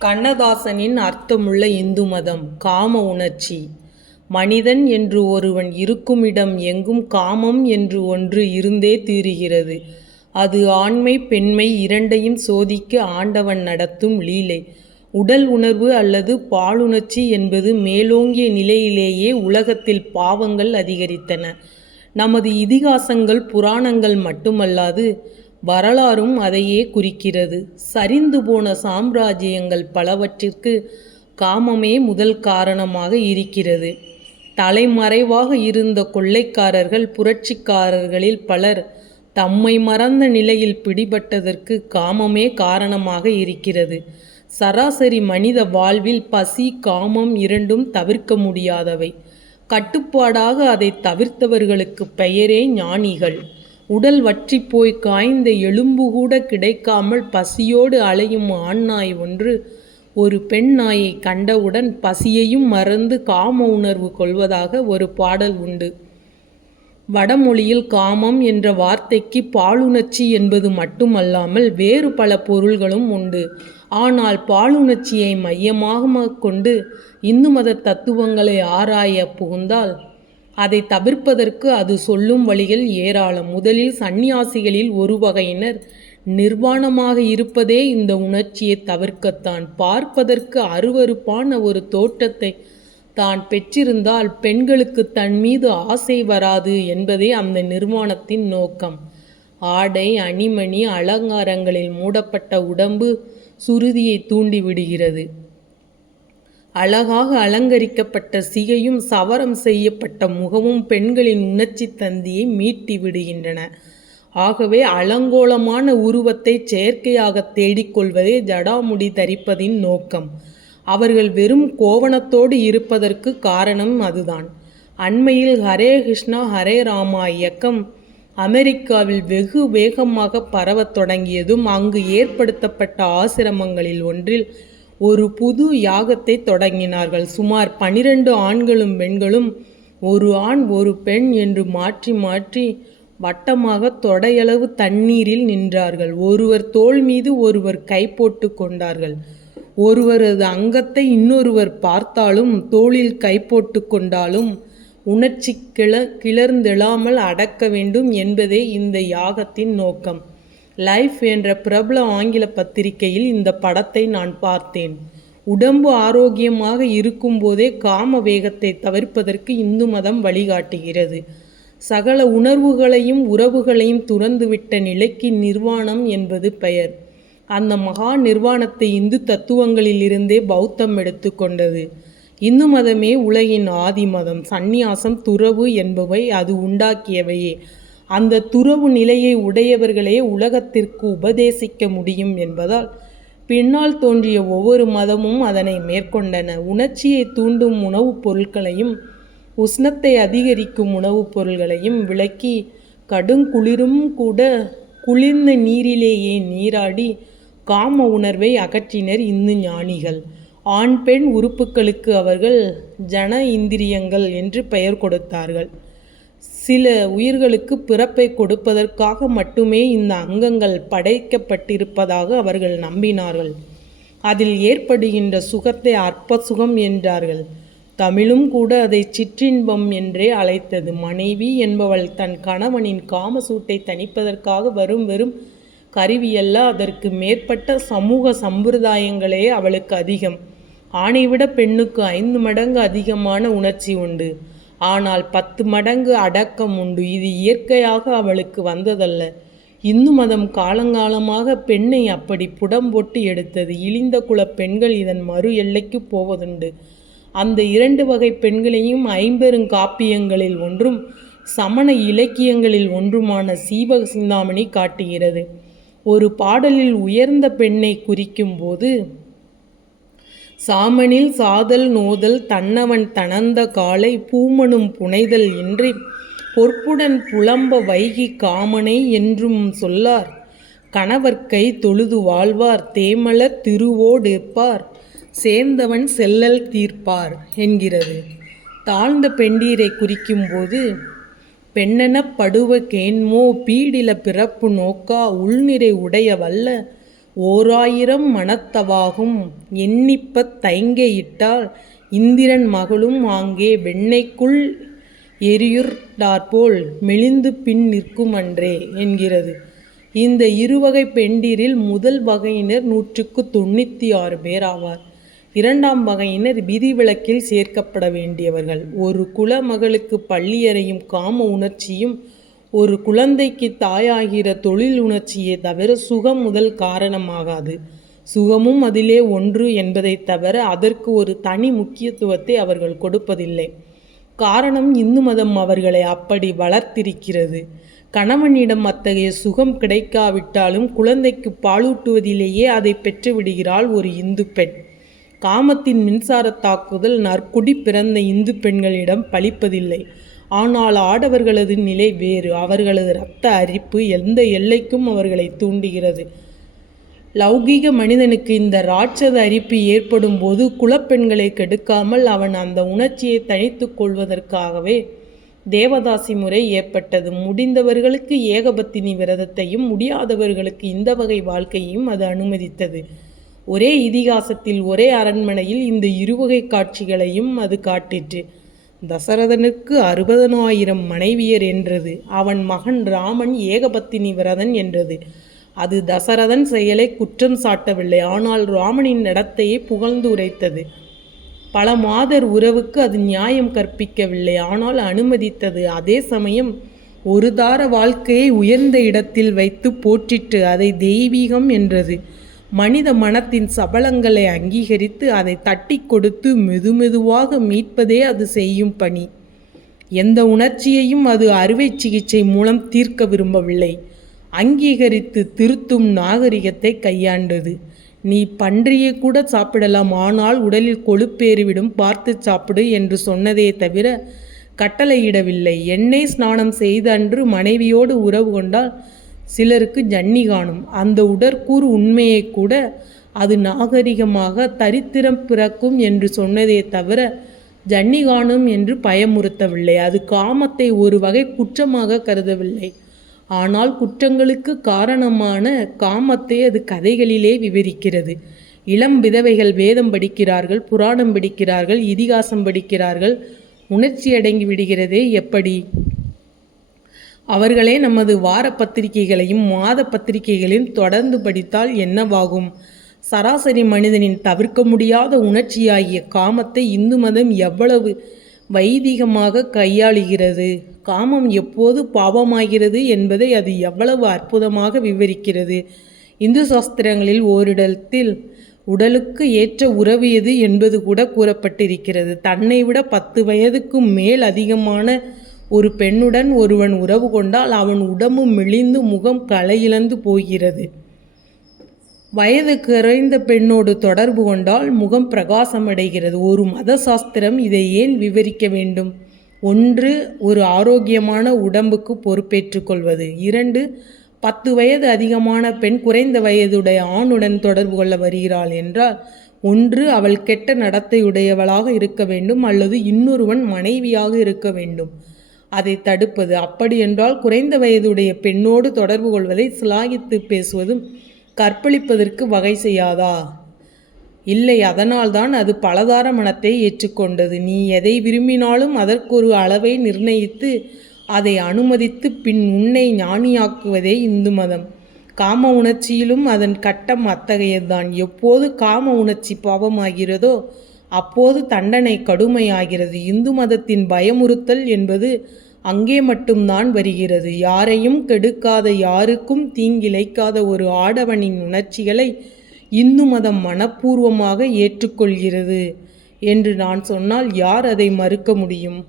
கண்ணதாசனின் அர்த்தமுள்ள இந்து மதம் காம உணர்ச்சி மனிதன் என்று ஒருவன் இருக்குமிடம் எங்கும் காமம் என்று ஒன்று இருந்தே தீருகிறது. அது ஆண்மை பெண்மை இரண்டையும் சோதிக்க ஆண்டவன் நடத்தும் லீலை. உடல் உணர்வு அல்லது பாலுணர்ச்சி என்பது மேலோங்கிய நிலையிலேயே உலகத்தில் பாவங்கள் அதிகரித்தன. நமது இதிகாசங்கள் புராணங்கள் மட்டுமல்லாது வரலாறும் அதையே குறிக்கிறது. சரிந்து போன சாம்ராஜ்யங்கள் பலவற்றிற்கு காமமே முதல் காரணமாக இருக்கிறது. தலைமறைவாக இருந்த கொள்ளைக்காரர்கள் புரட்சிக்காரர்களில் பலர் தம்மை மறந்த நிலையில் பிடிபட்டதற்கு காமமே காரணமாக இருக்கிறது. சராசரி மனித வாழ்வில் பசி காமம் இரண்டும் தவிர்க்க முடியாதவை. கட்டுப்பாடாக அதை தவிர்த்தவர்களுக்குப் பெயரே ஞானிகள். உடல் வற்றி போய் காய்ந்த எலும்புகூட கிடைக்காமல் பசியோடு அலையும் ஆண் நாய் ஒன்று ஒரு பெண் நாயைக் கண்டவுடன் பசியையும் மறந்து காம உணர்வு கொள்வதாக ஒரு பாடல் உண்டு. வடமொழியில் காமம் என்ற வார்த்தைக்கு பாலுணர்ச்சி என்பது மட்டுமல்லாமல் வேறு பல பொருள்களும் உண்டு. ஆனால் பாலுணர்ச்சியை மையமாக கொண்டு இந்து மதத் தத்துவங்களை ஆராய புகுந்தால் அதை தவிர்ப்பதற்கு அது சொல்லும் வழிகள் ஏராளம். முதலில் சந்நியாசிகளில் ஒரு வகையினர் நிர்வாணமாக இருப்பதே இந்த உணர்ச்சியை தவிர்க்கத்தான். பார்ப்பதற்கு அருவருப்பான ஒரு தோட்டத்தை தான் பெற்றிருந்தால் பெண்களுக்கு தன் மீது ஆசை வராது என்பதே அந்த நிர்வாணத்தின் நோக்கம். ஆடை அணிமணி அலங்காரங்களில் மூடப்பட்ட உடம்பு சுருதியைத் தூண்டிவிடுகிறது. அழகாக அலங்கரிக்கப்பட்ட சிகையும் சவரம் செய்யப்பட்ட முகமும் பெண்களின் உணர்ச்சி தந்தியை மீட்டி விடுகின்றன ஆகவே அலங்கோலமான உருவத்தை செயற்கையாகத் தேடிக்கொள்வதே ஜடாமுடி தரிப்பதின் நோக்கம். அவர்கள் வெறும் கோவணத்தோடு இருப்பதற்கு காரணம் அதுதான். அண்மையில் ஹரே கிருஷ்ணா ஹரே ராமா இயக்கம் அமெரிக்காவில் வெகு வேகமாக பரவத் தொடங்கியதும் அங்கு ஏற்படுத்தப்பட்ட ஆசிரமங்களில் ஒன்றில் ஒரு புது யாகத்தை தொடங்கினார்கள். சுமார் பனிரெண்டு ஆண்களும் பெண்களும் ஒரு ஆண் ஒரு பெண் என்று மாற்றி மாற்றி வட்டமாக தொடையளவு தண்ணீரில் நின்றார்கள். ஒருவர் தோள் மீது ஒருவர் கை போட்டு கொண்டார்கள். ஒருவரது அங்கத்தை இன்னொருவர் பார்த்தாலும் தோளில் கை போட்டு கொண்டாலும் உணர்ச்சி கிளர்ந்தெழாமல் அடக்க வேண்டும் என்பதே இந்த யாகத்தின் நோக்கம். லைஃப் என்ற பிரபல ஆங்கில பத்திரிகையில் இந்த படத்தை நான் பார்த்தேன். உடம்பு ஆரோக்கியமாக இருக்கும்போதே காம வேகத்தை தவிர்ப்பதற்கு இந்து மதம் வழிகாட்டுகிறது. சகல உணர்வுகளையும் உறவுகளையும் துறந்துவிட்ட நிலைக்கு நிர்வாணம் என்பது பெயர். அந்த மகா நிர்வாணத்தை இந்து தத்துவங்களிலிருந்தே பௌத்தம் எடுத்துக்கொண்டது இந்து மதமே உலகின் ஆதி மதம். சந்நியாசம் துறவு என்பவை அது உண்டாக்கியவையே. அந்த துறவு நிலையை உடையவர்களே உலகத்திற்கு உபதேசிக்க முடியும் என்பதால் பின்னால் தோன்றிய ஒவ்வொரு மதமும் அதனை மேற்கொண்டன. உணர்ச்சியைத் தூண்டும் உணவுப் பொருட்களையும் உஷ்ணத்தை அதிகரிக்கும் உணவுப் பொருள்களையும் விலக்கி கடுங்குளிரும் கூட குளிர்ந்த நீரிலேயே நீராடி காம உணர்வை அகற்றினர் இந்து ஞானிகள். ஆண் பெண் உறுப்புக்களுக்கு அவர்கள் ஜன இந்திரியங்கள் என்று பெயர் கொடுத்தார்கள். சில உயிர்களுக்குப் பிறப்பைக் கொடுப்பதற்காக மட்டுமே இந்த அங்கங்கள் படைக்கப்பட்டிருப்பதாக அவர்கள் நம்பினார்கள். அதில் ஏற்படுகின்ற சுகத்தை அற்ப சுகம் என்றார்கள். தமிழும் கூட அதை சிற்றின்பம் என்றே அழைத்தது. மனைவி என்பவள் தன் கணவனின் காமசூட்டை தணிப்பதற்காக வரும் வெறும் கருவியல்ல அதற்கு மேற்பட்ட சமூக சம்பிரதாயங்களே அவளுக்கு அதிகம். ஆணைவிட பெண்ணுக்கு ஐந்து மடங்கு அதிகமான உணர்ச்சி உண்டு. ஆனால் பத்து மடங்கு அடக்கம் உண்டு. இது இயற்கையாக அவளுக்கு வந்ததல்ல. இந்து மதம் காலங்காலமாக பெண்ணை அப்படி புடம்போட்டு எடுத்தது. இழிந்த குலப் பெண்கள் இதன் மறு எல்லைக்கு போவதுண்டு. அந்த இரண்டு வகை பெண்களையும் ஐம்பெருங்காப்பியங்களில் ஒன்றும் சமண இலக்கியங்களில் ஒன்றுமான சீவக சிந்தாமணி காட்டுகிறது. ஒரு பாடலில் உயர்ந்த பெண்ணை குறிக்கும் போது சாமனில் சாதல் நோதல் தன்னவன் தனந்த காலை பூமனும் புனைதல் இன்றிப் பொற்புடன் புலம்ப வைகி காமனை என்றும் சொல்லார் கணவர்க்கை தொழுது வாழ்வார் தேமலர்த் திருவோடிருப்பார் சேர்ந்தவன் செல்லல் தீர்ப்பார் என்கிறது. தாழ்ந்த பெண்டீரைக் குறிக்கும்போது பெண்ணெனப்படுவ படுவ கேண்மோ பீடில பிறப்பு நோக்கா உள்நிறை உடைய வல்ல ஓராயிரம் மனத்தவாகும் எண்ணிப்பத் தைங்கையிட்டால் இந்திரன் மகளும் ஆங்கே வெண்ணெய்க்குள் எரியுர்டாற்போல் மெலிந்து பின் நிற்குமன்றே என்கிறது. இந்த இருவகை பெண்டிரில் முதல் வகையினர் நூற்றுக்கு தொண்ணூற்றி ஆறு பேர் ஆவார். இரண்டாம் வகையினர் விதிவிலக்கில் சேர்க்கப்பட வேண்டியவர்கள். ஒரு குலமகளுக்குப் பள்ளியறையும் காம உணர்ச்சியும் ஒரு குழந்தைக்கு தாயாகிற தொழில் உணர்ச்சியே தவிர சுகம் முதல் காரணமாகாது. சுகமும் அதிலே ஒன்று என்பதை தவிர அதற்கு ஒரு தனி முக்கியத்துவத்தை அவர்கள் கொடுப்பதில்லை. காரணம் இந்து மதம் அவர்களை அப்படி வளர்த்திருக்கிறது. கணவனிடம் அத்தகைய சுகம் கிடைக்காவிட்டாலும் குழந்தைக்கு பாலூட்டுவதிலேயே அதைப் பெற்றுவிடுகிறாள் ஒரு இந்து பெண். காமத்தின் மின்சாரத் தாக்குதல் நற்குடி பிறந்த இந்து பெண்களிடம் பழிப்பதில்லை ஆனால் ஆடவர்களது நிலை வேறு. அவர்களது இரத்த அரிப்பு எந்த எல்லைக்கும் அவர்களை தூண்டுகிறது. லௌகிக மனிதனுக்கு இந்த ராட்சத அரிப்பு ஏற்படும்போது குலப்பெண்களை கெடுக்காமல் அவன் அந்த உணர்ச்சியை தனித்து கொள்வதற்காகவே தேவதாசி முறை ஏற்பட்டது. முடிந்தவர்களுக்கு ஏகபத்தினி விரதத்தையும் முடியாதவர்களுக்கு இந்த வகை வாழ்க்கையையும் அது அனுமதித்தது. ஒரே இதிகாசத்தில் ஒரே அரண்மனையில் இந்த இருவகை காட்சிகளையும் அது காட்டிற்று. தசரதனுக்கு அறுபதனாயிரம் மனைவியர் என்றது. அவன் மகன் ராமன் ஏகபத்தினி விரதன் என்றது. அது தசரதன் செயலை குற்றம் சாட்டவில்லை. ஆனால் ராமனின் நடத்தையை புகழ்ந்து உரைத்தது. பல மாதர் உறவுக்கு அது நியாயம் கற்பிக்கவில்லை. ஆனால் அனுமதித்தது. அதே சமயம் ஒரு தார வாழ்க்கையை உயர்ந்த இடத்தில் வைத்து போற்றிட்டு அதை தெய்வீகம் என்றது. மனித மனத்தின் சபலங்களை அங்கீகரித்து அதை தட்டி கொடுத்து மெதுமெதுவாக மீட்பதே அது செய்யும் பணி. எந்த உணர்ச்சியையும் அது அறுவை சிகிச்சை மூலம் தீர்க்க விரும்பவில்லை. அங்கீகரித்து திருத்தும் நாகரிகத்தைக் கையாண்டது. நீ பன்றியை கூட சாப்பிடலாம். ஆனால் உடலில் கொழுப்பேறிவிடும் பார்த்து சாப்பிடு என்று சொன்னதே தவிர கட்டளையிடவில்லை. எண்ணெய் ஸ்நானம் செய்த அன்று மனைவியோடு உறவு கொண்டால் சிலருக்கு ஜன்னி காணும். அந்த உடற்கூறு உண்மையை கூட அது நாகரிகமாக தரித்திரம் பிறக்கும் என்று சொன்னதே தவிர ஜன்னி காணும் என்று பயமுறுத்தவில்லை. அது காமத்தை ஒரு வகை குற்றமாக கருதவில்லை. ஆனால் குற்றங்களுக்குக் காரணமான காமத்தை அது கதைகளிலே விவரிக்கிறது. இளம் விதவைகள் வேதம் படிக்கிறார்கள் புராணம் படிக்கிறார்கள் இதிகாசம் படிக்கிறார்கள் உணர்ச்சியடங்கி விடுகிறதே எப்படி? அவர்களே நமது வார பத்திரிகைகளையும் மாதப் பத்திரிகைகளையும் தொடர்ந்து படித்தால் என்னவாகும்? சராசரி மனிதனின் தவிர்க்க முடியாத உணர்ச்சியாகிய காமத்தை இந்து மதம் எவ்வளவு வைதிகமாக கையாளுகிறது. காமம் எப்போது பாவமாகிறது என்பதை அது எவ்வளவு அற்புதமாக விவரிக்கிறது. இந்து சாஸ்திரங்களில் ஓரிடத்தில் உடலுக்கு ஏற்ற உறவு எது என்பது கூட கூறப்பட்டிருக்கிறது. தன்னை விட பத்து வயதுக்கும் மேல் அதிகமான ஒரு பெண்ணுடன் ஒருவன் உறவு கொண்டால் அவன் உடம்பு மெலிந்து முகம் களையிழந்து போகிறது. வயது குறைந்த பெண்ணோடு தொடர்பு கொண்டால் முகம் பிரகாசமடைகிறது. ஒரு மத சாஸ்திரம் இதை ஏன் விவரிக்க வேண்டும்? ஒன்று ஒரு ஆரோக்கியமான உடம்புக்கு பொறுப்பேற்றுக் கொள்வது. இரண்டு பத்து வயது அதிகமான பெண் குறைந்த வயதுடைய ஆணுடன் தொடர்பு கொள்ள வருகிறாள் என்றால் ஒன்று அவள் கெட்ட நடத்தையுடையவளாக இருக்க வேண்டும் அல்லது இன்னொருவன் மனைவியாக இருக்க வேண்டும். அதை தடுப்பது. அப்படியென்றால் குறைந்த வயதுடைய பெண்ணோடு தொடர்பு கொள்வதை சிலாகித்துப் பேசுவதும் கற்பழிப்பதற்கு வகை செய்யாதா? இல்லை அதனால்தான் அது பலதார மனத்தை ஏற்றுக்கொண்டது. நீ எதை விரும்பினாலும் அதற்கொரு அளவை நிர்ணயித்து அதை அனுமதித்துப் பின் உன்னை ஞானியாக்குவதே இந்து மதம். காம உணர்ச்சியிலும் அதன் கட்டம் அத்தகையதுதான். எப்போது காம உணர்ச்சி பாவமாகிறதோ அப்போது தண்டனை கடுமையாகிறது. இந்து மதத்தின் பயமுறுத்தல் என்பது அங்கே மட்டும்தான் வருகிறது. யாரையும் கெடுக்காத யாருக்கும் தீங்கிழைக்காத ஒரு ஆடவனின் உணர்ச்சிகளை இந்து மதம் மனப்பூர்வமாக ஏற்றுக்கொள்கிறது என்று நான் சொன்னால் யார் அதை மறுக்க முடியும்?